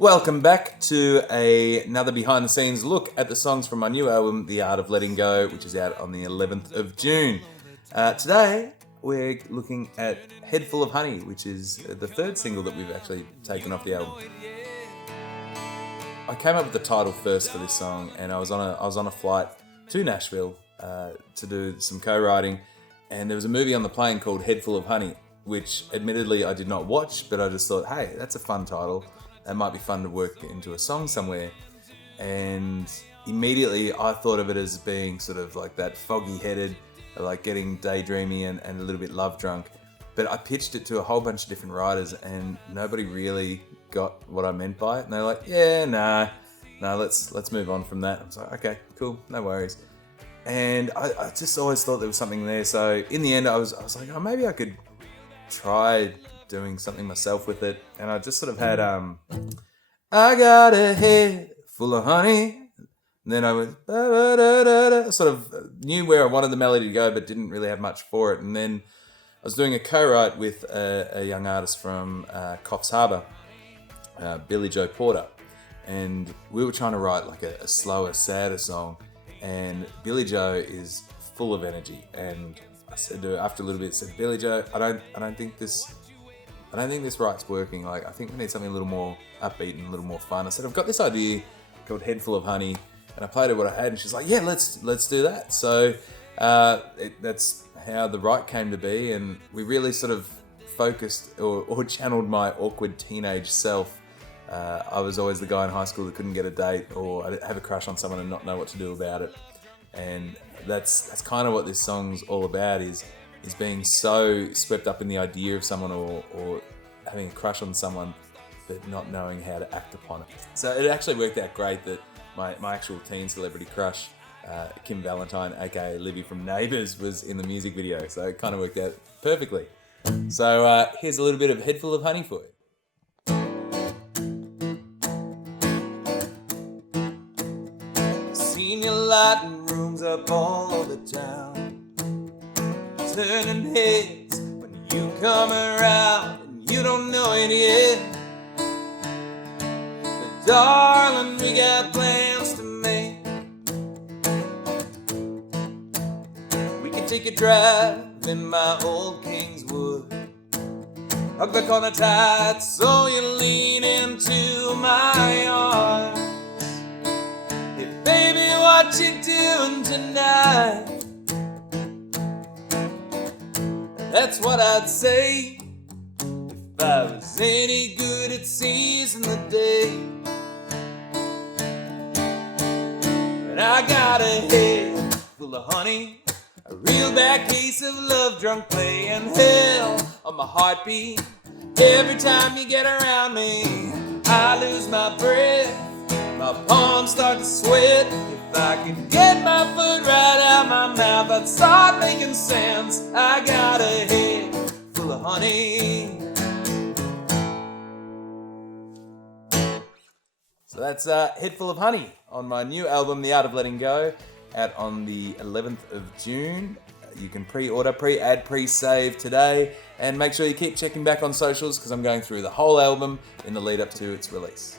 Welcome back to another behind-the-scenes look at the songs from my new album, The Art of Letting Go, which is out on the 11th of June. Today, we're looking at Head Full of Honey, which is the third single that we've actually taken off the album. I came up with the title first for this song, and I was on a flight to Nashville to do some co-writing, and there was a movie on the plane called Head Full of Honey, which admittedly I did not watch, but I just thought, hey, that's a fun title. That might be fun to work into a song somewhere. And immediately I thought of it as being sort of like that foggy-headed, like getting daydreamy and a little bit love drunk. But I pitched it to a whole bunch of different writers and nobody really got what I meant by it. And they're like, yeah, no, let's move on from that. I was like, okay, cool, no worries. And I just always thought there was something there. So in the end, I was like, oh, maybe I could try doing something myself with it. And I just sort of had, I got a head full of honey. And then I went, I sort of knew where I wanted the melody to go, but didn't really have much for it. And then I was doing a co-write with a young artist from Coffs Harbour, billie-jo Porter. And we were trying to write like a slower, sadder song. And billie-jo is full of energy. And I said to her after a little bit, billie-jo, I don't think this write's working. Like, I think we need something a little more upbeat and a little more fun. I said, I've got this idea called Head Full of Honey, and I played her what I had, and she's like, yeah, let's do that. So that's how the write came to be, and we really sort of focused or channeled my awkward teenage self. I was always the guy in high school that couldn't get a date, or I'd have a crush on someone and not know what to do about it. And that's kind of what this song's all about, is being so swept up in the idea of someone or having a crush on someone but not knowing how to act upon it. So it actually worked out great that my actual teen celebrity crush, Kim Valentine, aka Libby from Neighbours, was in the music video. So it kind of worked out perfectly. So here's a little bit of Head Full of Honey for you. Seen you lighting rooms up all over town, turning heads when you come around and you don't know it yet. But darling, we got plans to make. We can take a drive in my old Kingswood, hug the corner tight so you lean into my arms. Hey baby, what you doing tonight? That's what I'd say if I was any good at seizing the day. But I got a head full of honey, a real bad case of love drunk play, and hell on my heartbeat. Every time you get around me, I lose my breath, my palms start to sweat. If I could get my foot right out my mouth, I'd start making sense. I got a head full of honey. So that's Head Full of Honey on my new album, The Art of Letting Go, out on the 11th of June. You can pre-order, pre-add, pre-save today, and make sure you keep checking back on socials because I'm going through the whole album in the lead up to its release.